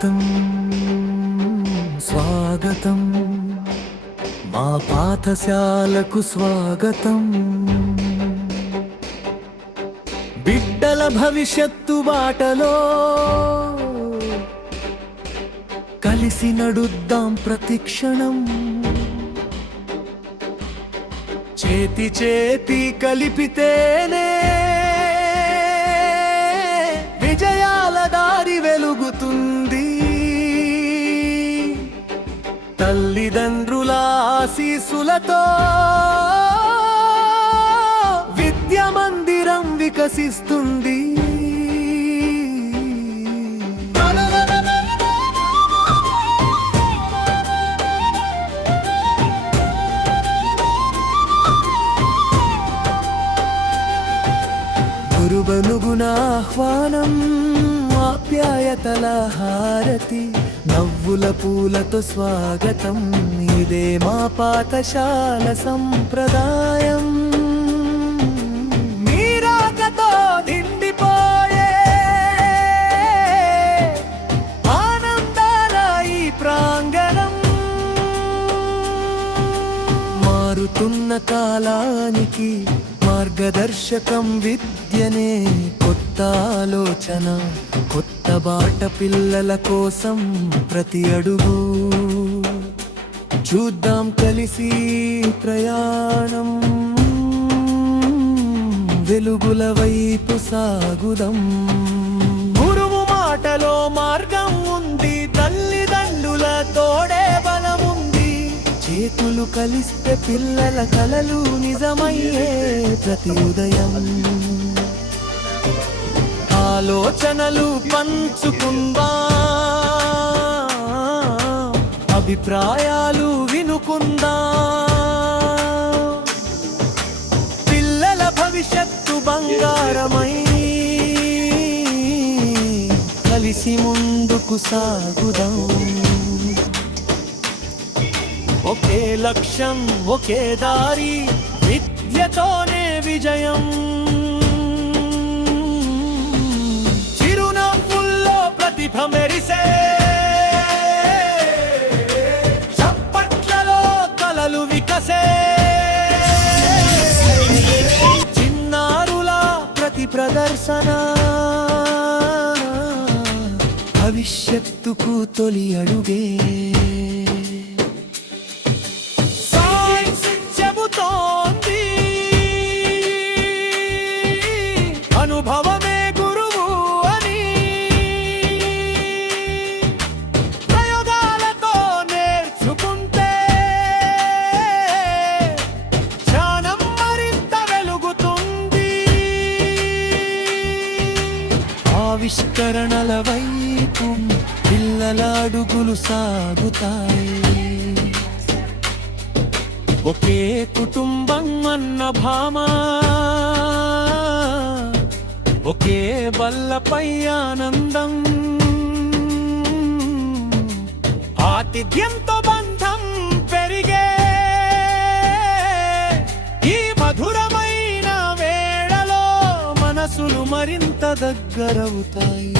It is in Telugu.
స్వాగతం స్వాగతం మా పాఠశాలకు స్వాగతం బిడ్డల భవిష్యత్తు బాటలో కలిసి నడుద్దాం ప్రతిక్షణం చేతి చేతి కలిపితేనే విజయాల దారి వెలుగుతుంది తల్లిదండ్రుల ఆశీస్సులతో విద్యా మందిరం వికసిస్తుంది గురుబనుగుణ ఆహ్వానం ఆప్యాయతల హారతి నవ్వుల పూలతో స్వాగతం ఇదే మా పాఠశాల సంప్రదాయం మీరాకతో నిండిపోయే ఆనందాల ఈ ప్రాంగణం మారుతున్న కాలానికి మార్గదర్శకం విద్యనే కొత్త ఆలోచన కొత్త బాట పిల్లల కోసం ప్రతి అడుగు చూద్దాం కలిసి ప్రయాణం వెలుగుల వైపు సాగుదాం గురువు మాటలో మార్గం ఉంది తల్లిదండ్రుల తోడే బలముంది చేతులు కలిస్తే పిల్లల కలలు నిజమయ్యే ప్రతి ఉదయం ఆలోచనలు పంచుకుందాం అభిప్రాయాలు వినుకుందాం పిల్లల భవిష్యత్తు బంగారమై కలిసి ముందుకు సాగుదాం ఒకే లక్ష్యం ఒకే దారి విద్యతోనే విజయం చిరునవ్వుల్లో ప్రతిభ మెరిసే చప్పట్లలో కలలు వికసే చిన్నారుల ప్రతి ప్రదర్శన భవిష్యత్తుకు తొలి అడుగే అనుభవమే గురువు అని ప్రయోగాలతో నేర్చుకుంటే జ్ఞానం మరింత వెలుగుతుంది ఆవిష్కరణల వైపు పిల్లల అడుగులు సాగుతాయి ఒకే కుటుంబం అన్న భామ ఒకే బల్లపై ఆనందం ఆతిథ్యంతో బంధం పెరిగే ఈ మధురమైన వేళలో మనసులు మరింత దగ్గరవుతాయి